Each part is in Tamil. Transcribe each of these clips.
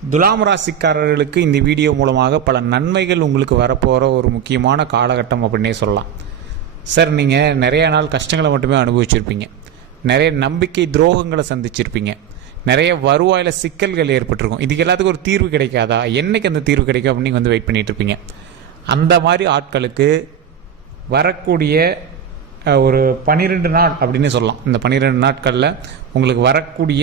துலாம் ராசிக்காரர்களுக்கு இந்த வீடியோ மூலமாக பல நன்மைகள் உங்களுக்கு வரப்போகிற ஒரு முக்கியமான காலகட்டம் அப்படின்னே சொல்லலாம். சார், நீங்கள் நிறைய நாள் கஷ்டங்களை மட்டுமே அனுபவிச்சிருப்பீங்க, நிறைய நம்பிக்கை துரோகங்களை சந்திச்சிருப்பீங்க, நிறைய வருவாயில் சிக்கல்கள் ஏற்பட்டிருக்கும். இதுக்கு எல்லாத்துக்கும் ஒரு தீர்வு கிடைக்காதா, என்னைக்கு அந்த தீர்வு கிடைக்கும் அப்படின்னு நீங்கள் வெயிட் பண்ணிகிட்டு இருப்பீங்க. அந்த மாதிரி ஆட்களுக்கு வரக்கூடிய ஒரு 12 நாள் அப்படின்னு சொல்லலாம். இந்த 12 நாட்களில் உங்களுக்கு வரக்கூடிய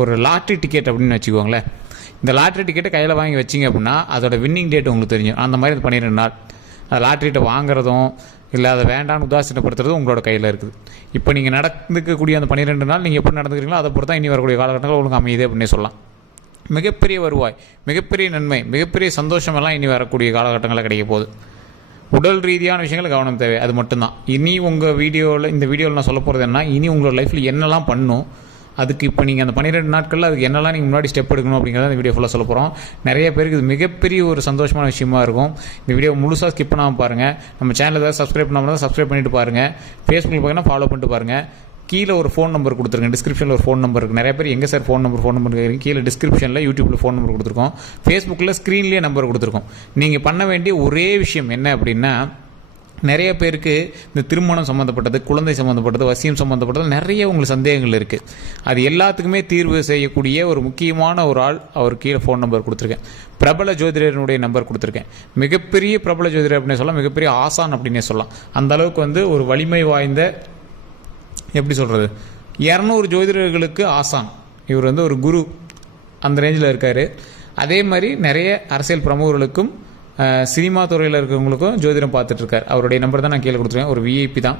ஒரு லாட்ரி டிக்கெட் அப்படின்னு வச்சுக்கோங்களேன். இந்த லாட்ரி டிக்கெட்டை கையில் வாங்கி வச்சிங்க அப்படின்னா அதோட வின்னிங் டேட் உங்களுக்கு தெரியும். அந்த மாதிரி இந்த 12 நாள் அது லாட்ரிகிட்ட வாங்குறதும் இல்லை அதை வேண்டான்னு உதாசீனப்படுத்துறதும் உங்களோட கையில் இருக்குது. இப்போ நீங்கள் நடந்துக்கக்கூடிய அந்த 12 நாள் நீங்கள் எப்படி நடந்துக்கிறீங்களோ அதை பொறுத்து தான் இனி வரக்கூடிய காலகட்டங்கள் உங்களுக்கு அமையுது அப்படின்னே சொல்லலாம். மிகப்பெரிய வருவாய், மிகப்பெரிய நன்மை, மிகப்பெரிய சந்தோஷமெல்லாம் இனி வரக்கூடிய காலகட்டங்களில் கிடைக்க போகுது. உடல் ரீதியான விஷயங்கள் கவனம் தேவை, அது மட்டும்தான். இனி உங்கள் இந்த வீடியோவில் நான் சொல்ல போகிறது என்ன, இனி உங்களோட லைஃப்பில் என்னெல்லாம் பண்ணும், அதுக்கு இப்போ நீங்கள் அந்த 12 நாட்களில் அதுக்கு என்னெல்லாம் நீங்கள் முன்னாடி ஸ்டெப் எடுக்கணும் அப்படிங்கிறத இந்த வீடியோ ஃபுல்லாக சொல்ல போகிறோம். நிறைய பேருக்கு இது மிகப்பெரிய ஒரு சந்தோஷமான விஷயமா இருக்கும். இந்த வீடியோ முழுசாக ஸ்கிப் பண்ணாமல் பாருங்கள். நம்ம சேனல் ஏதாவது சப்ஸ்கிரைப் பண்ணாமல் தான் சப்ஸ்கிரைப் பண்ணிட்டு பாருங்கள். ஃபேஸ்புக்கில் பார்த்தீங்கன்னா ஃபாலோ பண்ணிட்டு பாருங்கள். கீழே ஒரு ஃபோன் நம்பர் கொடுத்துருங்க, டிஸ்கிரிப்ஷனில் ஒரு ஃபோன் நம்பர் இருக்குது. நிறைய பேர் எங்கே சார் ஃபோன் நம்பர் கேட்குறீங்க. கீழே டிஸ்கிரிப்ஷனில் யூடியூப்பில் ஃபோன் நம்பர் கொடுத்துருக்கோம், ஃபேஸ்புக்கில் ஸ்க்ரீன்லேயே நம்பர் கொடுத்துருக்கோம். நீங்கள் பண்ண வேண்டிய ஒரே விஷயம் என்ன அப்படின்னா, நிறைய பேருக்கு இந்த திருமணம் சம்மந்தப்பட்டது, குழந்தை சம்மந்தப்பட்டது, வசியம் சம்மந்தப்பட்டது நிறைய உங்களுக்கு சந்தேகங்கள் இருக்குது. அது எல்லாத்துக்குமே தீர்வு செய்யக்கூடிய ஒரு முக்கியமான ஒரு ஆள், அவர் கீழே ஃபோன் நம்பர் கொடுத்துருக்கேன். பிரபல ஜோதிடனுடைய நம்பர் கொடுத்துருக்கேன். மிகப்பெரிய பிரபல ஜோதிடர் அப்படின்னு சொல்லலாம், மிகப்பெரிய ஆசான் அப்படின்னே சொல்லலாம். அந்த அளவுக்கு ஒரு வலிமை வாய்ந்த, எப்படி சொல்கிறது, 200 ஜோதிடர்களுக்கு ஆசான். இவர் ஒரு குரு அந்த ரேஞ்சில் இருக்கார். அதே மாதிரி நிறைய அரசியல் பிரமுகர்களுக்கும் சினிமா துறையில் இருக்கிறவங்களுக்கும் ஜோதிடம் பார்த்துட்ருக்கார். அவருடைய நம்பர் தான் நான் கீழே கொடுத்துருக்கேன். ஒரு விஐபி தான்.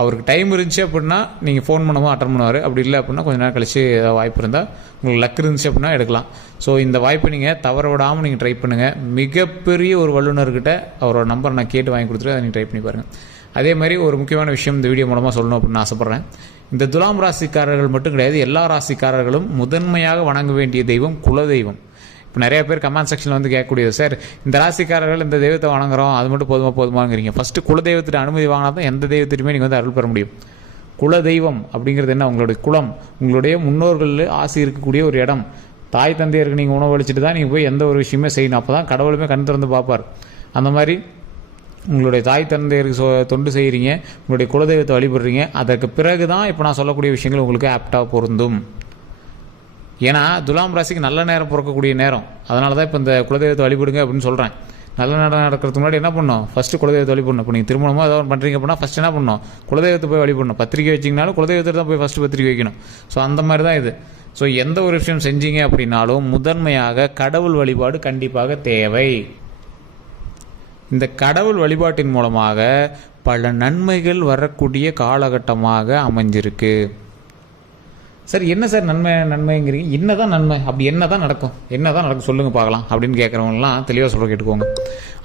அவருக்கு டைம் இருந்துச்சு அப்படின்னா நீங்கள் ஃபோன் பண்ணும்போது அட்டன் பண்ணுவார். அப்படி இல்லை அப்படின்னா கொஞ்சம் நேரம் கழிச்சு ஏதாவது வாய்ப்பு இருந்தால், உங்களுக்கு லக் இருந்துச்சு அப்படின்னா எடுக்கலாம். ஸோ இந்த வாய்ப்பை நீங்கள் தவற விடாமல் நீங்கள் ட்ரை பண்ணுங்கள். மிகப்பெரிய ஒரு வல்லுநர்கிட்ட அவரோட நம்பரை நான் கேட்டு வாங்கி கொடுத்துட்டு அதை நீங்கள் ட்ரை பண்ணி பாருங்கள். அதே மாதிரி ஒரு முக்கியமான விஷயம் இந்த வீடியோ மூலமாக சொல்லணும் அப்படின்னு ஆசைப்பட்றேன். இந்த துலாம் ராசிக்காரர்கள் மட்டும் கிடையாது, எல்லா ராசிக்காரர்களும் முதன்மையாக வணங்க வேண்டிய தெய்வம் குலதெய்வம். இப்போ நிறைய பேர் கமெண்ட் செக்ஷனில் கேட்கக்கூடியது, சார் இந்த ராசிக்காரர்கள் இந்த தெய்வத்தை வணங்குறோம், அது மட்டும் போதுமாங்கிறீங்க. ஃபஸ்ட்டு குலதெய்வத்திட்ட அனுமதி வாங்கினா தான் எந்த தெய்வத்திலுமே நீங்கள் அருள் பெற முடியும். குலதெய்வம் அப்படிங்கிறது என்ன, உங்களுடைய குலம், உங்களுடைய முன்னோர்கள் ஆசி இருக்கக்கூடிய ஒரு இடம். தாய் தந்தையருக்கு நீங்கள் உணவளிச்சுட்டு தான் நீங்கள் போய் எந்த ஒரு விஷயமே செய்யணும். அப்போ தான் கடவுளுமே கண் திறந்து பார்ப்பார். அந்த மாதிரி உங்களுடைய தாய் தந்தையருக்கு தொண்டு செய்கிறீங்க, உங்களுடைய குலதெய்வத்தை வழிபடுறீங்க. அதற்கு பிறகு தான் இப்போ நான் சொல்லக்கூடிய விஷயங்கள் உங்களுக்கு ஆப்டாக பொருந்தும். ஏன்னா துலாம் ராசிக்கு நல்ல நேரம் பிறக்கக்கூடிய நேரம். அதனால தான் இப்போ இந்த குலதெய்வத்தை வழிபடுங்க அப்படின்னு சொல்கிறேன். நல்ல நேரம் நடக்கிறதுக்கு முன்னாடி என்ன பண்ணணும், ஃபஸ்ட்டு குலதெய்வத்தை வழிபடணும். இப்போ நீங்கள் திருமணமாக ஏதாவது பண்ணுறீங்க அப்படின்னா ஃபஸ்ட் என்ன பண்ணணும், குலதெய்வத்தை போய் வழிபடணும். பத்திரிக்கை வச்சிங்கனாலும் குலதெய்வத்தை தான் போய் ஃபஸ்ட்டு பத்திரிக்கை வைக்கணும். ஸோ அந்த மாதிரி தான் இது. ஸோ எந்த ஒரு விஷயம் செஞ்சீங்க அப்படின்னாலும் முதன்மையாக கடவுள் வழிபாடு கண்டிப்பாக தேவை. இந்த கடவுள் வழிபாட்டின் மூலமாக பல நன்மைகள் வரக்கூடிய காலகட்டமாக அமைஞ்சிருக்கு. சார் என்ன சார் நன்மைங்கிறீங்க, என்னதான் நன்மை, அப்படி என்னதான் நடக்கும் சொல்லுங்கள் பார்க்கலாம் அப்படின்னு கேட்குறவங்கலாம் தெளிவாக சொல்கிற கேட்டுக்கோங்க.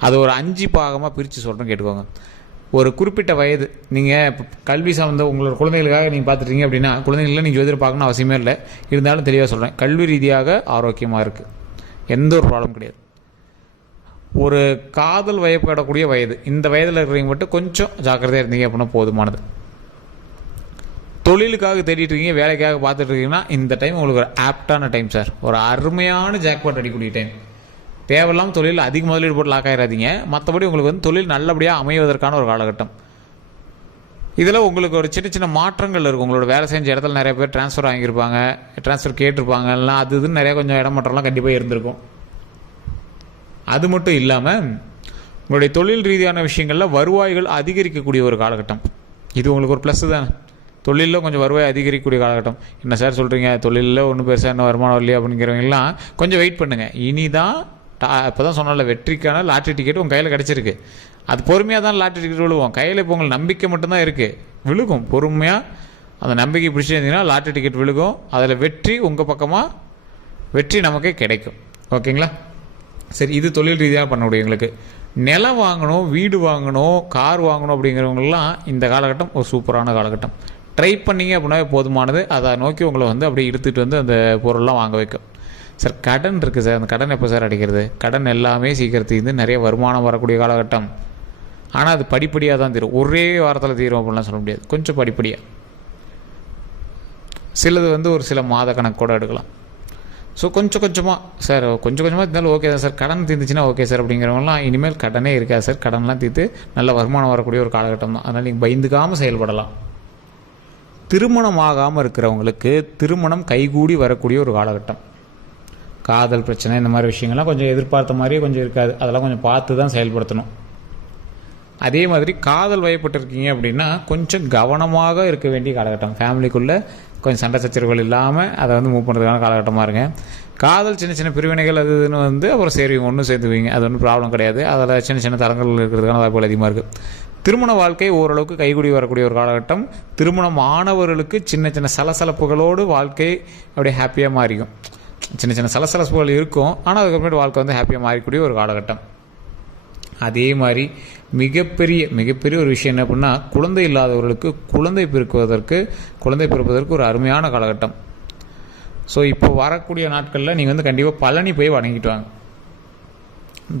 அது ஒரு 5 பாகமாக பிரித்து சொல்கிறேன் கேட்டுக்கோங்க. ஒரு குறிப்பிட்ட வயது, நீங்கள் இப்போ கல்வி சார்ந்த உங்களோட குழந்தைகளுக்காக நீங்கள் பார்த்துட்டீங்க அப்படின்னா, குழந்தைகளில் நீங்கள் ஜோதிடம் பார்க்கணும் அவசியமே இல்லை. இருந்தாலும் தெளிவாக சொல்கிறேன், கல்வி ரீதியாக ஆரோக்கியமாக இருக்குது, எந்த ஒரு ப்ராப்ளம் கிடையாது. ஒரு காதல் வயப்படக்கூடிய வயது, இந்த வயதில் இருக்கிறவங்க மட்டும் கொஞ்சம் ஜாக்கிரதையாக இருந்தீங்க அப்படின்னா போதுமானது. தொழிலுக்காக தேடிட்டு இருக்கீங்க, வேலைக்காக பார்த்துட்டு இருக்கீங்கன்னா இந்த டைம் உங்களுக்கு ஒரு ஆப்டான டைம் சார். ஒரு அருமையான ஜாக்பாட் அடிக்கக்கூடிய டைம். தேவையில்லாமல் தொழில் அதிக முதலீடு போட்டு லாக் ஆகிடாதீங்க. மற்றபடி உங்களுக்கு தொழில் நல்லபடியாக அமைவதற்கான ஒரு காலகட்டம். இதில் உங்களுக்கு ஒரு சின்ன சின்ன மாற்றங்கள் இருக்கும். உங்களோட வேலை செஞ்ச இடத்துல நிறைய பேர் ட்ரான்ஸ்ஃபர் வாங்கியிருப்பாங்க, ட்ரான்ஸ்ஃபர் கேட்டிருப்பாங்க, எல்லாம் அது இதுன்னு நிறைய கொஞ்சம் இடமாற்றம்லாம் கண்டிப்பாக இருந்திருக்கும். அது மட்டும் இல்லாமல் உங்களுடைய தொழில் ரீதியான விஷயங்களில் வருவாய்கள் அதிகரிக்கக்கூடிய ஒரு காலகட்டம். இது உங்களுக்கு ஒரு ப்ளஸ் தானே. தொழிலில் கொஞ்சம் வருவாய் அதிகரிக்கக்கூடிய காலகட்டம். என்ன சார் சொல்கிறீங்க, தொழிலில் ஒன்றும் பெருசாக என்ன வருமானம் இல்லையா அப்படிங்கிறவங்கலாம் கொஞ்சம் வெயிட் பண்ணுங்கள். இனி தான் இப்போ தான் சொன்னால வெற்றிக்கான லாட்ரி டிக்கெட் உங்கள் கையில் கிடச்சிருக்கு. அது பொறுமையாக தான் லாட்ரி டிக்கெட் விழுவோம். கையில் இப்போ உங்களுக்கு நம்பிக்கை மட்டும்தான் இருக்குது, விழுகும். பொறுமையாக அந்த நம்பிக்கை பிடிச்சிருந்தீங்கன்னா லாட்ரி டிக்கெட் விழுகும். அதில் வெற்றி உங்கள் பக்கமாக, வெற்றி நமக்கே கிடைக்கும். ஓகேங்களா? சரி, இது தொழில் ரீதியாக பண்ணக்கூடியவங்களுக்கு. நிலம் வாங்கணும், வீடு வாங்கணும், கார் வாங்கணும் அப்படிங்கிறவங்களாம் இந்த காலகட்டம் ஒரு சூப்பரான காலகட்டம். ட்ரை பண்ணிங்க அப்படின்னா போதுமானது. அதை நோக்கி உங்களை அப்படியே எடுத்துகிட்டு அந்த பொருள்லாம் வாங்க வைக்கும். சார் கடன் இருக்குது சார், அந்த கடன் எப்போ சார் அடிக்கிறது? கடன் எல்லாமே சீக்கிரத்துக்கு நிறைய வருமானம் வரக்கூடிய காலகட்டம். ஆனால் அது படிப்படியாக தான் தீரும். ஒரே வாரத்தில் தீரும் அப்படின்லாம் சொல்ல முடியாது. கொஞ்சம் படிப்படியாக, சிலது ஒரு சில மாத கணக்கு கூட எடுக்கலாம். ஸோ கொஞ்சம் கொஞ்சமாக சார் கொஞ்சம் கொஞ்சமாக இருந்தாலும் ஓகே தான் சார், கடன் தீர்ந்துச்சுன்னா ஓகே சார் அப்படிங்கிறவங்களாம் இனிமேல் கடனே இருக்காது சார், கடன்லாம் தீர்த்து நல்ல வருமானம் வரக்கூடிய ஒரு காலகட்டம் தான். அதனால் நீங்கள் பயந்துக்காமல் செயல்படலாம். திருமணம் ஆகாமல் இருக்கிறவங்களுக்கு திருமணம் கைகூடி வரக்கூடிய ஒரு காலகட்டம். காதல் பிரச்சனை இந்த மாதிரி விஷயங்கள்லாம் கொஞ்சம் எதிர்பார்த்த மாதிரியே கொஞ்சம் இருக்காது, அதெல்லாம் கொஞ்சம் பார்த்து தான் செயல்படுத்தணும். அதே மாதிரி காதல் வயப்பட்டிருக்கீங்க அப்படின்னா கொஞ்சம் கவனமாக இருக்க வேண்டிய காலகட்டம். ஃபேமிலிக்குள்ளே கொஞ்சம் சண்டை சச்சரவுகள் இல்லாமல் அதை வந்து மூவ் பண்ணுறதுக்கான காலகட்டமாக இருங்க. காதல் சின்ன சின்ன பிரிவினைகள் அது இதுன்னு வந்து அப்புறம் சேருவீங்க, ஒன்றும் சேர்த்துவீங்க, அது ஒன்றும் ப்ராப்ளம் கிடையாது. அதில் சின்ன சின்ன தரங்கள் இருக்கிறதுக்கான வாய்ப்புகள் அதிகமாக இருக்குது. திருமண வாழ்க்கை ஓரளவுக்கு கைகூடி வரக்கூடிய ஒரு காலகட்டம். திருமணம் ஆனவர்களுக்கு சின்ன சின்ன சலசலப்புகளோடு வாழ்க்கை அப்படியே ஹாப்பியாக மாறிக்கும். சின்ன சின்ன சலசலப்புகள் இருக்கும், ஆனால் அதுக்கப்புறமேட்டு வாழ்க்கை வந்து ஹாப்பியாக மாறக்கூடிய ஒரு காலகட்டம். அதே மாதிரி மிகப்பெரிய ஒரு விஷயம் என்ன அப்படின்னா, குழந்தை இல்லாதவர்களுக்கு குழந்தை பிறப்பதற்கு ஒரு அருமையான காலகட்டம். ஸோ இப்போ வரக்கூடிய நாட்களில் நீங்கள் வந்து கண்டிப்பாக பழனி போய் வணங்கிட்டு வாங்க.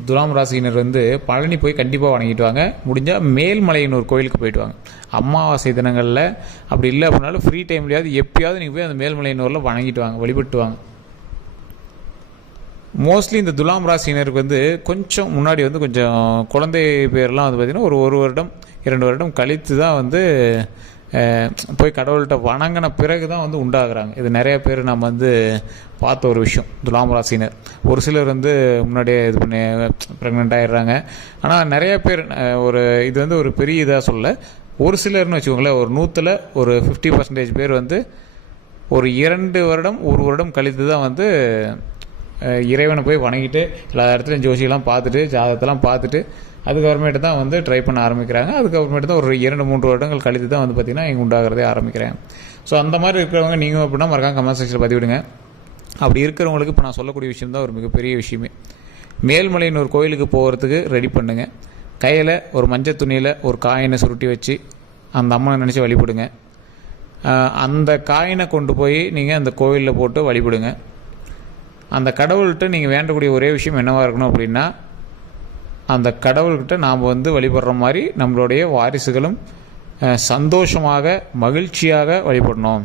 துலாம் ராசியினர் வந்து பழனி போய் கண்டிப்பாக வணங்கிட்டு வாங்க. முடிஞ்சால் மேல்மலையின் ஒரு கோயிலுக்கு போயிட்டு வாங்க. அமாவாசை தினங்களில் அப்படி இல்லை அப்படின்னாலும் ஃப்ரீ டைம்லையாவது எப்பயாவது நீங்கள் போய் அந்த மேல்மலையினூரில் வணங்கிட்டு வாங்க, வழிபட்டு வாங்க. மோஸ்ட்லி இந்த துலாம் ராசியினருக்கு வந்து கொஞ்சம் முன்னாடி வந்து கொஞ்சம் குழந்தை பேர்லாம் வந்து பார்த்திங்கன்னா ஒரு வருடம் 2 வருடம் கழித்து தான் வந்து போய் கடவுள்கிட்ட வணங்கின பிறகு தான் வந்து உண்டாகிறாங்க. இது நிறைய பேர் நம்ம வந்து பார்த்த ஒரு விஷயம். துலாம் ராசினர் ஒரு சிலர் வந்து முன்னாடியே இது பண்ணி ப்ரெக்னென்ட் ஆகிடுறாங்க. ஆனால் நிறைய பேர் இது வந்து ஒரு பெரிய இதாக சொல்ல, ஒரு சிலர்னு வச்சுக்கோங்களேன், ஒரு 100ல் ஒரு 50% பேர் வந்து ஒரு 2 வருடம் 1 வருடம் கழித்து தான் வந்து இறைவனை போய் வணங்கிட்டு எல்லா இடத்துலையும் ஜோசியெல்லாம் பார்த்துட்டு ஜாதகத்தெல்லாம் பார்த்துட்டு அதுக்கப்புறமேட்டு தான் வந்து ட்ரை பண்ண ஆரம்பிக்கிறாங்க. அதுக்கப்புறமேட்டு தான் ஒரு 2-3 வருடங்கள் கழித்து தான் வந்து பார்த்திங்கன்னா இங்கே உண்டாகிறதே ஆரம்பிக்கிறாங்க. ஸோ அந்த மாதிரி இருக்கிறவங்க நீங்கள் அப்படின்னா மறக்காம கமெண்ட் செக்ஷனில் பதிவிடுங்க. அப்படி இருக்கிறவங்களுக்கு இப்போ நான் சொல்லக்கூடிய விஷயம் தான் ஒரு மிகப்பெரிய விஷயமே. மேல்மலையின் ஒரு கோயிலுக்கு போகிறதுக்கு ரெடி பண்ணுங்கள். கையில் ஒரு மஞ்சள் துணியில் ஒரு காயினை சுருட்டி வச்சு அந்த அம்மனை நினச்சி வழிபடுங்க. அந்த காயினை கொண்டு போய் நீங்கள் அந்த கோயிலில் போட்டு வழிபடுங்க. அந்த கடவுள்கிட்ட நீங்கள் வேண்டக்கூடிய ஒரே விஷயம் என்னவாக இருக்கணும் அப்படின்னா, அந்த கடவுள்கிட்ட நாம் வந்து வழிபடுற மாதிரி நம்மளுடைய வாரிசுகளும் சந்தோஷமாக மகிழ்ச்சியாக வழிபடணும்.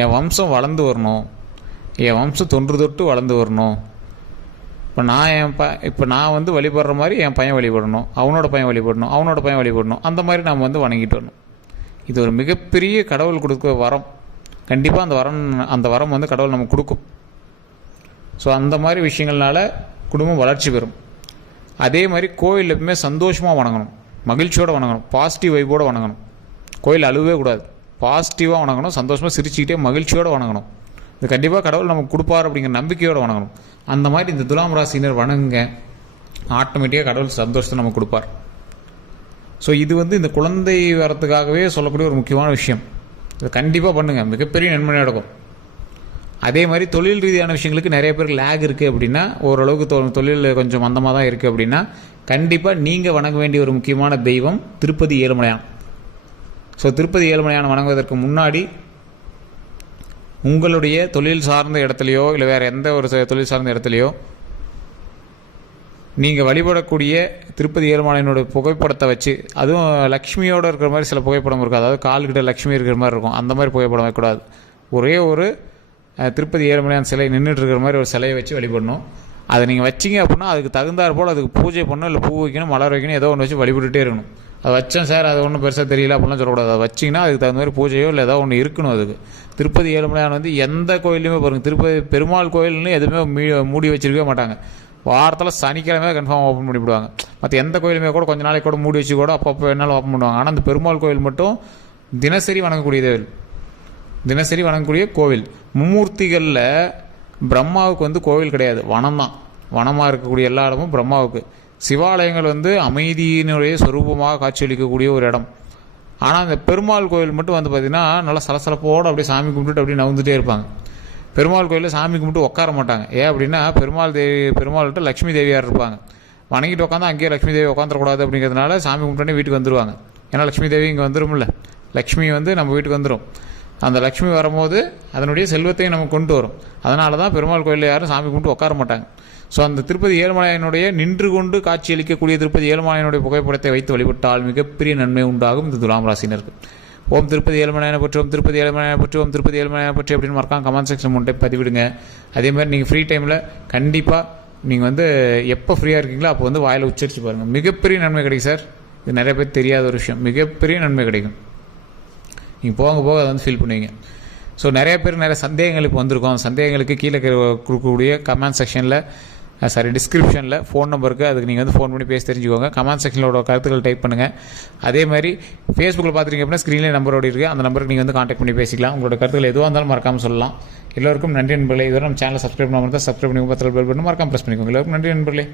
என் வம்சம் வளர்ந்து வரணும், என் வம்சம் தொன்று தொட்டு வளர்ந்து வரணும். இப்போ நான் வந்து வழிபடுற மாதிரி என் பையன் வழிபடணும், அவனோட பையன் வழிபடணும், அந்த மாதிரி நாம் வந்து வணங்கிட்டு வரணும். இது ஒரு மிகப்பெரிய கடவுள் கொடுக்க வரம். கண்டிப்பாக அந்த வரம் வந்து கடவுள் நமக்கு கொடுக்கும். ஸோ அந்த மாதிரி விஷயங்கள்னால குடும்பம் வளர்ச்சி பெறும். அதே மாதிரி கோயில் எப்பவுமே சந்தோஷமாக வணங்கணும், மகிழ்ச்சியோடு வணங்கணும், பாசிட்டிவ் வைப்போடு வணங்கணும். கோயில் அழுவே கூடாது, பாசிட்டிவாக வணங்கணும், சந்தோஷமாக சிரிச்சுக்கிட்டே மகிழ்ச்சியோடு வணங்கணும். இது கண்டிப்பாக கடவுள் நமக்கு கொடுப்பார் அப்படிங்கிற நம்பிக்கையோடு வணங்கணும். அந்த மாதிரி இந்த துலாம் ராசினர் வணங்குங்க, ஆட்டோமேட்டிக்காக கடவுள் சந்தோஷத்தை நமக்கு கொடுப்பார். ஸோ இது வந்து இந்த குழந்தை வரத்துக்காகவே சொல்லக்கூடிய ஒரு முக்கியமான விஷயம். இதை கண்டிப்பாக பண்ணுங்கள், மிகப்பெரிய நன்மை நடக்கும். அதே மாதிரி தொழில் ரீதியான விஷயங்களுக்கு நிறைய பேர் லேக் இருக்குது அப்படின்னா, ஓரளவுக்கு தொழில் கொஞ்சம் மந்தமாக தான் இருக்குது அப்படின்னா, கண்டிப்பாக நீங்கள் வணங்க வேண்டிய ஒரு முக்கியமான தெய்வம் திருப்பதி ஏழுமலையான். ஸோ திருப்பதி ஏழுமலையான் வணங்குவதற்கு முன்னாடி உங்களுடைய தொழில் சார்ந்த இடத்துலையோ இல்லை வேறு எந்த ஒரு தொழில் சார்ந்த இடத்துலையோ நீங்கள் வழிபடக்கூடிய திருப்பதி ஏழுமலையானோட புகைப்படத்தை வச்சு, அதுவும் லக்ஷ்மியோடு இருக்கிற மாதிரி சில புகைப்படம் இருக்கும், அதாவது கால்கிட்ட லக்ஷ்மி இருக்கிற மாதிரி இருக்கும், அந்த மாதிரி புகைப்படம் வைக்கக்கூடாது. ஒரே ஒரு திருப்பதி ஏழுமலையான் சிலை நின்றுட்டு இருக்கிற மாதிரி ஒரு சிலையை வச்சு வழிபடணும். அதை நீங்கள் வச்சிங்க அப்படின்னா அதுக்கு தகுந்தாற் போல் அதுக்கு பூஜை பண்ணணும், இல்லை பூ வைக்கணும், மலர் வைக்கணும், ஏதோ ஒன்று வச்சு வழிபட்டுகிட்டே இருக்கணும். அதை வச்சேன் சார் அது ஒன்றும் பெருசாக தெரியல அப்படிலாம் சொல்லக்கூடாது. அதை வச்சிங்கன்னா அதுக்கு தகுந்த மாதிரி பூஜையோ இல்லை ஏதோ ஒன்று இருக்கணும். அதுக்கு திருப்பதி ஏழுமலையான் வந்து எந்த கோயிலுமே பாருங்கள், திருப்பதி பெருமாள் கோயில்னு எதுவுமே மூடி வச்சிருக்கவே மாட்டாங்க. வாரத்தில் சனிக்கிழமை கன்ஃபார்ம் ஓப்பன் பண்ணிவிடுவாங்க. மற்ற எந்த கோயிலுமே கூட கொஞ்சம் நாளைக்கு கூட மூடி வச்சு கூட அப்பப்போ என்னால் ஓப்பன் பண்ணுவாங்க. ஆனால் அந்த பெருமாள் கோயில் மட்டும் தினசரி வணங்கக்கூடிய கோவில். மும்மூர்த்திகளில் பிரம்மாவுக்கு வந்து கோவில் கிடையாது, வனம் தான். வனமாக இருக்கக்கூடிய எல்லா இடமும் பிரம்மாவுக்கு. சிவாலயங்கள் வந்து அமைதியினுடைய சொரூபமாக காட்சியளிக்கக்கூடிய ஒரு இடம். ஆனால் அந்த பெருமாள் கோவில் மட்டும் வந்து பார்த்திங்கன்னா நல்லா சலசலப்போடு அப்படியே சாமி கும்பிட்டுட்டு அப்படியே நவுந்துகிட்டே இருப்பாங்க. பெருமாள் கோயிலில் சாமி கும்பிட்டு உட்கார மாட்டாங்க. ஏன் அப்படின்னா பெருமாள்கிட்ட லக்ஷ்மி தேவியார் இருப்பாங்க. வணங்கிட்டு உட்காந்து அங்கேயே லக்ஷ்மி தேவி உட்காந்துடக்கூடாது அப்படிங்கிறதுனால சாமி கும்பிட்டோன்னே வீட்டுக்கு வந்துடுவாங்க. ஏன்னா லக்ஷ்மி தேவி இங்கே வந்துடும்ல, லக்ஷ்மி வந்து நம்ம வீட்டுக்கு வந்துடும். அந்த லக்ஷ்மி வரும்போது அதனுடைய செல்வத்தையும் நமக்கு கொண்டு வரும். அதனால தான் பெருமாள் கோயிலில் யாரும் சாமி கும்பிட்டு உட்கார மாட்டாங்க. ஸோ அந்த திருப்பதி ஏழுமலையானுடைய நின்று கொண்டு காட்சியளிக்கக்கூடிய திருப்பதி ஏழுமலையானுடைய புகைப்படத்தை வைத்து வழிபட்டால் மிகப்பெரிய நன்மை உண்டாகும் இந்த துலாம் ராசினருக்கு. ஓம் திருப்பதி ஏழுமலையான போற்றி, ஓம் திருப்பதி ஏழுமலையான போற்றி, ஓம் திருப்பதி ஏழுமலையான போற்றி அப்படின்னு மறக்காம கமெண்ட் செக்ஷன் முன்னே பதிவிடுங்க. அதே மாதிரி நீங்கள் ஃப்ரீ டைமில் கண்டிப்பாக நீங்கள் எப்போ ஃப்ரீயாக இருக்கீங்களோ அப்போ வாயில் உச்சரித்து பாருங்கள். மிகப்பெரிய நன்மை கிடைக்கும் சார். இது நிறைய பேர் தெரியாத ஒரு விஷயம். மிகப்பெரிய நன்மை கிடைக்கும். நீங்கள் போக போக அதை ஃபீல் பண்ணுவீங்க. ஸோ நிறைய பேர் நிறைய சந்தேகங்கள் இப்போ வந்திருக்கோம். சந்தேகங்களுக்கு கீழே கொடுக்கக்கூடிய கமெண்ட் செக்ஷனில் டிஸ்கிரிப்ஷனில் ஃபோன் நம்பருக்கு அதுக்கு நீங்கள் ஃபோன் பண்ணி பேசி தெரிஞ்சுக்கோங்க. கமெண்ட் செக்ஷனோட கருத்துக்கள் டைப் பண்ணுங்கள். அதே மாதிரி ஃபேஸ்புக்கில் பார்த்துருக்கீங்க அப்படின்னா ஸ்க்ரீனில் நம்பரோடு இருக்குது. அந்த நம்பருக்கு நீங்கள் கான்டாக்ட் பண்ணி பேசிக்கலாம். உங்களோட கருத்துக்கள் எதுவாக இருந்தாலும் மறக்காமல் சொல்லலாம். எல்லோருக்கும் நன்றி நண்பர்களே. இதுவரை நம்ம சேனலை சப்ஸ்கிரைப் பண்ணாமல் இருந்தால் சப்ஸ்கிரைப் பண்ணி பத்திரம் பெல் பட்டன் மறக்காமல் ப்ரெஸ் பண்ணிக்கோங்க. எல்லோருக்கும் நன்றி நண்பர்களே.